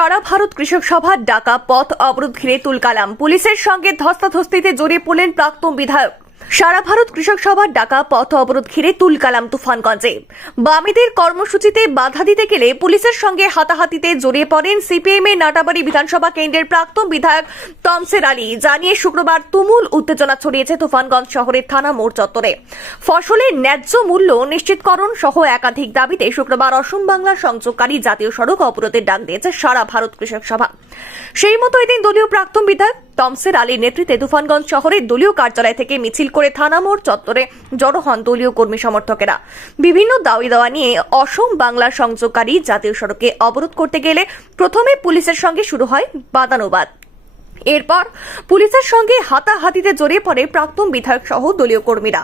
সারা ভারত কৃষক সভার ডাকা পথ অবরোধ ঘিরে তুলকালাম। পুলিশের সঙ্গে ধস্তাধস্তিতে জড়িয়ে পড়লেন প্রাক্তন বিধায়ক। সারা ভারত কৃষক সভার ডাকা পথ অবরোধ ঘিরে তুলকালাম তুফানগঞ্জে। বামেদের কর্মসূচিতে বাধা দিতে গেলে পুলিশের সঙ্গে হাতাহাতিতে জড়িয়ে পড়েন সিপিএম এর নাটাবাড়ি বিধানসভা কেন্দ্রের প্রাক্তন বিধায়ক তমসের আলী। জানিয়ে শুক্রবার তুমুল উত্তেজনা ছড়িয়েছে তুফানগঞ্জ শহরের থানা মোড় চত্বরে। ফসলের ন্যায্য মূল্য নিশ্চিতকরণ সহ একাধিক দাবিতে শুক্রবার অসম বাংলা সংযোগকারী জাতীয় সড়ক অবরোধের ডাক দিয়েছে সারা ভারত কৃষক সভা। সেই মতো এদিন দলীয় প্রাক্তন বিধায়ক তমসের আলীর নেতৃত্বে তুফানগঞ্জ শহরের দলীয় কার্যালয় থেকে মিছিল করে থানা মোড় চত্বরে জড়ো হন দলীয় কর্মী সমর্থকেরা। বিভিন্ন দাবি দেওয়া নিয়ে অসম বাংলা সংযোগকারী জাতীয় সড়কে অবরোধ করতে গেলে প্রথমে পুলিশের সঙ্গে শুরু হয় বাদানুবাদ। এরপর পুলিশের সঙ্গে হাতাহাতিতে জড়িয়ে পড়ে প্রাক্তন বিধায়ক সহ দলীয় কর্মীরা।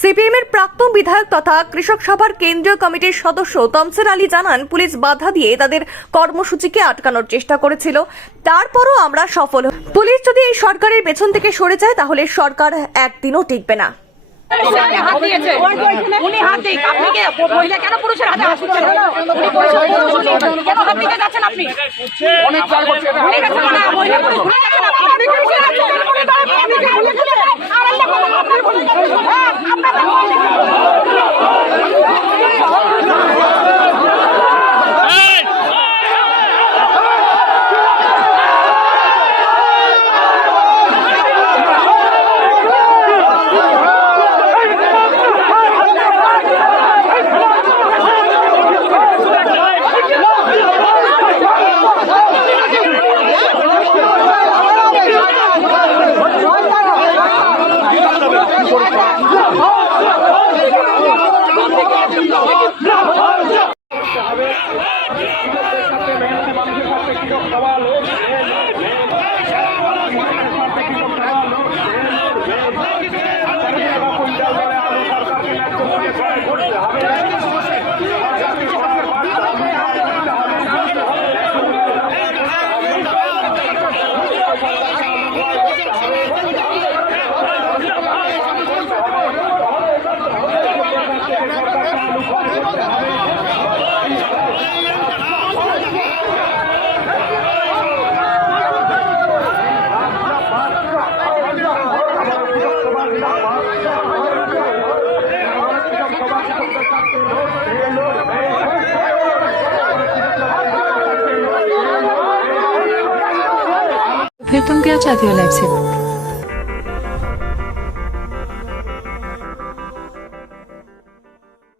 সিপিএম এর প্রাক্তন বিধায়ক তথা কৃষক সভার কেন্দ্রীয় কমিটির সদস্য তমসের আলী জানান, পুলিশ বাধা দিয়ে তাদের কর্মসূচিকে আটকানোর চেষ্টা করেছিল, তারপরও আমরা সফল। পুলিশ যদি এই সরকারের পেছন থেকে সরে যায় তাহলে সরকার একদিনও টিকবে না। উনি হাত দিক, আপনি কে মহিলা কেন পুরুষের হাতে হাত দিচ্ছেন? কেন হাত দিতে যাচ্ছেন আপনি? অনেক চাল করছে এটা। উনি গেছেন না, মহিলা পুরুষ ভুলে গেছেন আপনি। আপনি পুরুষের হাতে কেন করে দাঁড়ান? আপনি কে ভুলে গেছেন? আর আল্লাহ কথা আপনার ভুলে গেছেন। হ্যাঁ, আপনাদের फिर तुम क्या चाहती हो लाइफ से?